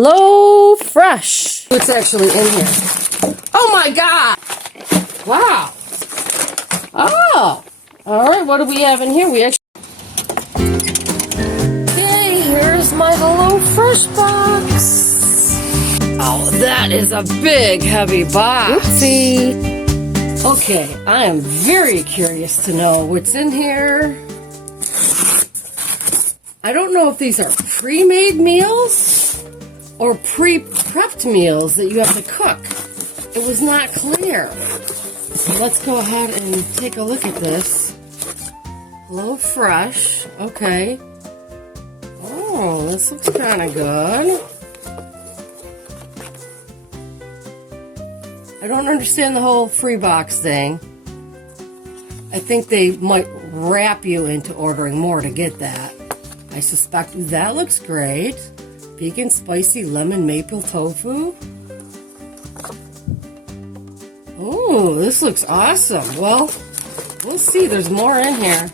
HELLOFRESH. What's actually in here? Oh my God! Wow. Oh. All right. What do we have in here? Okay. Here's my HelloFresh box. Oh, that is a big, heavy box. Oopsie. Okay, I am very curious to know what's in here. I don't know if these are pre-made meals or pre-prepped meals that you have to cook. It was not clear. So let's go ahead and take a look at this. HelloFresh. Okay. Oh, this looks kind of good. I don't understand the whole free box thing. I think they might wrap you into ordering more to get that. I suspect that looks great. Vegan spicy lemon maple tofu. Oh, this looks awesome. Well, we'll see. There's more in here.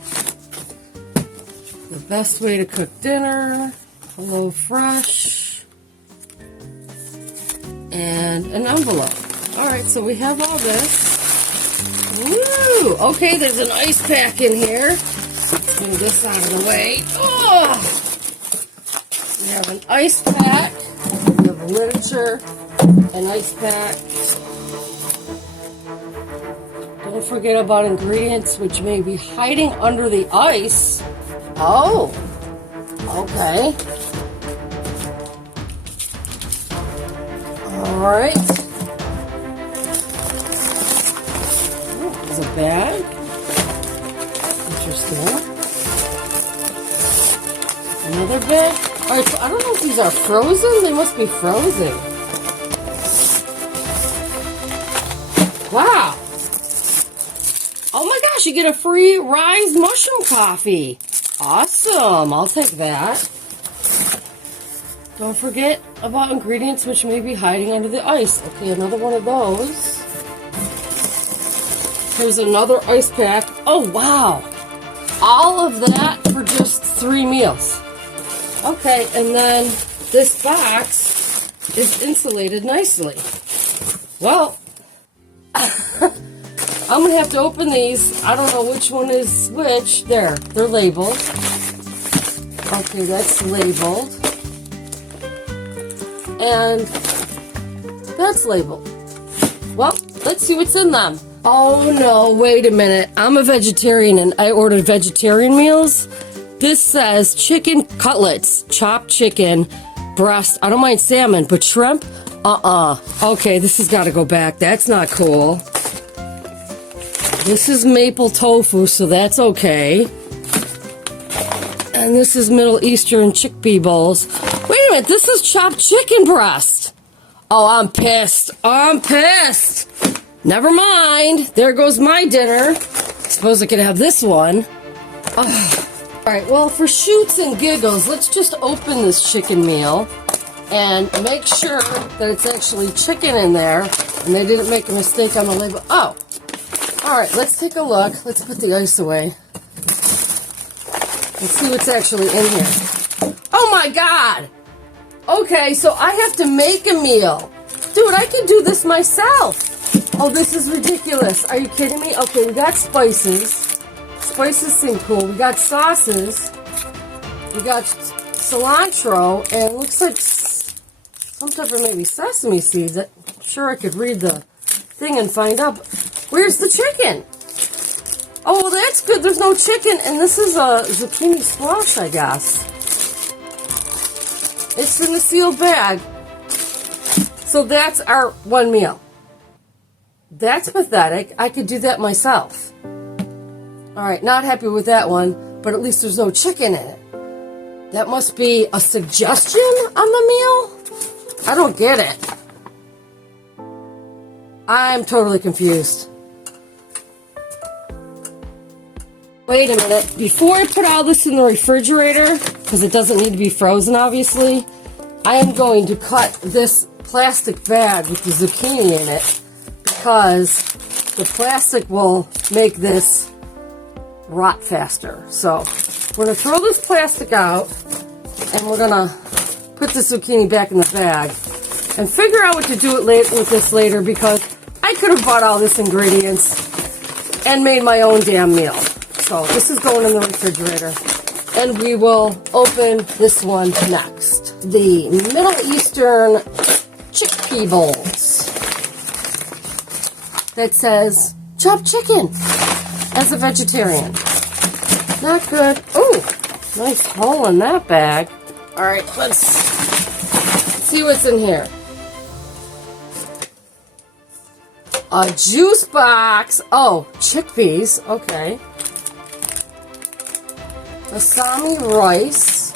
The best way to cook dinner. HelloFresh. And an envelope. Alright, so we have all this. Woo! Okay, there's an ice pack in here. Let's move this out of the way. Oh! We have an ice pack. We have literature, an ice pack. Don't forget about ingredients which may be hiding under the ice. Oh! Okay. Alright. A bag. Interesting. Another bag. Alright, so I don't know if these are frozen. They must be frozen. Wow. Oh my gosh, you get a free Rise mushroom coffee. Awesome. I'll take that. Don't forget about ingredients which may be hiding under the ice. Okay, another one of those. Here's another ice pack. Oh, wow. All of that for just 3 meals. Okay, and then this box is insulated nicely. Well, I'm going to have to open these. I don't know which one is which. There, they're labeled. Okay, that's labeled. And that's labeled. Well, let's see what's in them. Oh no, wait a minute. I'm a vegetarian and I ordered vegetarian meals. This says chicken cutlets, chopped chicken, breast. I don't mind salmon, but shrimp? Okay, this has got to go back. That's not cool. This is maple tofu, so that's okay. And this is Middle Eastern chickpea bowls. Wait a minute, this is chopped chicken breast. Oh, I'm pissed. I'm pissed. Never mind. There goes my dinner. Suppose I could have this one. Alright, well, for shoots and giggles, let's just open this chicken meal and make sure that it's actually chicken in there and they didn't make a mistake on the label. Oh, alright, let's take a look. Let's put the ice away. Let's see what's actually in here. Oh my God! Okay, so I have to make a meal. Dude, I can do this myself. Oh, this is ridiculous. Are you kidding me? Okay, we got spices. Spices seem cool. We got sauces. We got cilantro. And it looks like some type of maybe sesame seeds. I'm sure I could read the thing and find out. Where's the chicken? Oh, well, that's good. There's no chicken. And this is a zucchini squash, I guess. It's in the sealed bag. So that's our one meal. That's pathetic. I could do that myself. Alright, not happy with that one, but at least there's no chicken in it. That must be a suggestion on the meal? I don't get it. I'm totally confused. Wait a minute. Before I put all this in the refrigerator, because it doesn't need to be frozen, obviously, I am going to cut this plastic bag with the zucchini in it, because the plastic will make this rot faster. So we're going to throw this plastic out and we're going to put the zucchini back in the bag and figure out what to do with this later, because I could have bought all this ingredients and made my own damn meal. So this is going in the refrigerator. And we will open this one next. The Middle Eastern chickpea bowls. That says chopped chicken as a vegetarian. Not good. Ooh, nice hole in that bag. All right, let's see what's in here. A juice box. Oh, chickpeas. Okay. Basmati rice.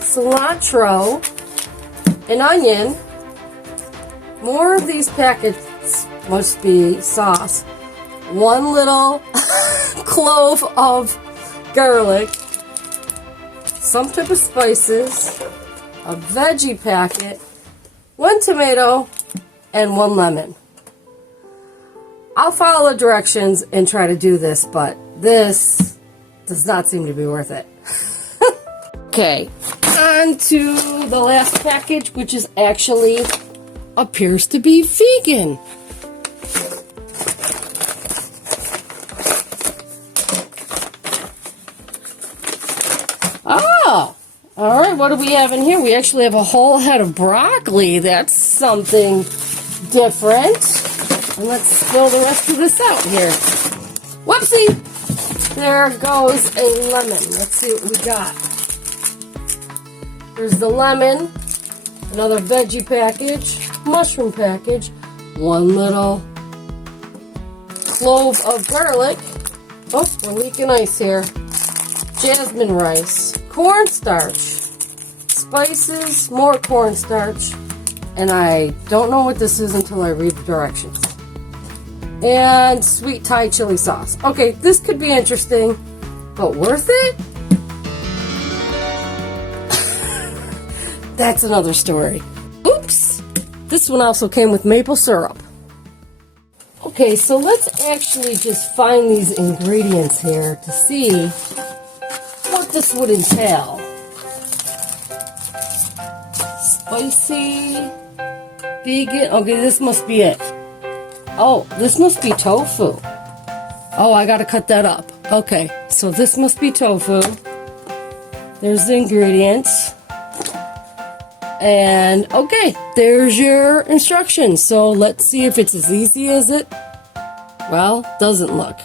Cilantro. An onion. More of these packets must be sauce. One little clove of garlic. Some type of spices. A veggie packet. 1 tomato. And 1 lemon. I'll follow the directions and try to do this, but this does not seem to be worth it. Okay, on to the last package, which is actually appears to be vegan. Oh, all right, what do we have in here? We actually have a whole head of broccoli. That's something different. And let's spill the rest of this out here. Whoopsie! There goes a lemon. Let's see what we got. There's the lemon. Another veggie package. Mushroom package. 1 little clove of garlic. Oh, we're leaking ice here. Jasmine rice. Cornstarch. Spices. More cornstarch. And I don't know what this is until I read the directions. And sweet Thai chili sauce. Okay, this could be interesting, but worth it? That's another story. Oops! This one also came with maple syrup. Okay, so let's actually just find these ingredients here to see what this would entail. Spicy, vegan. Okay, this must be it. Oh, this must be tofu. Oh, I gotta cut that up. Okay, so this must be tofu. There's the ingredients. And, okay, there's your instructions. So let's see if it's as easy as it, well, doesn't look.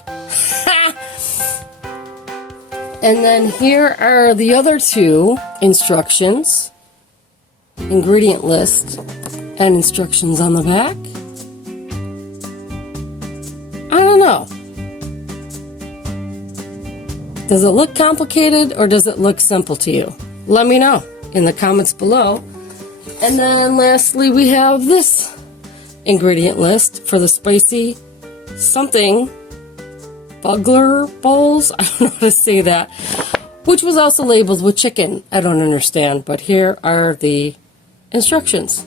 And then here are the other 2 instructions. Ingredient list and instructions on the back. I don't know. Does it look complicated or does it look simple to you? Let me know in the comments below. And then lastly, we have this ingredient list for the spicy something bugler bowls. I don't know how to say that. Which was also labeled with chicken. I don't understand, but here are the instructions.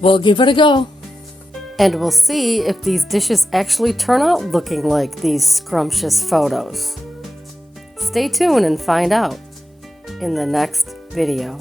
We'll give it a go. And we'll see if these dishes actually turn out looking like these scrumptious photos. Stay tuned and find out in the next video.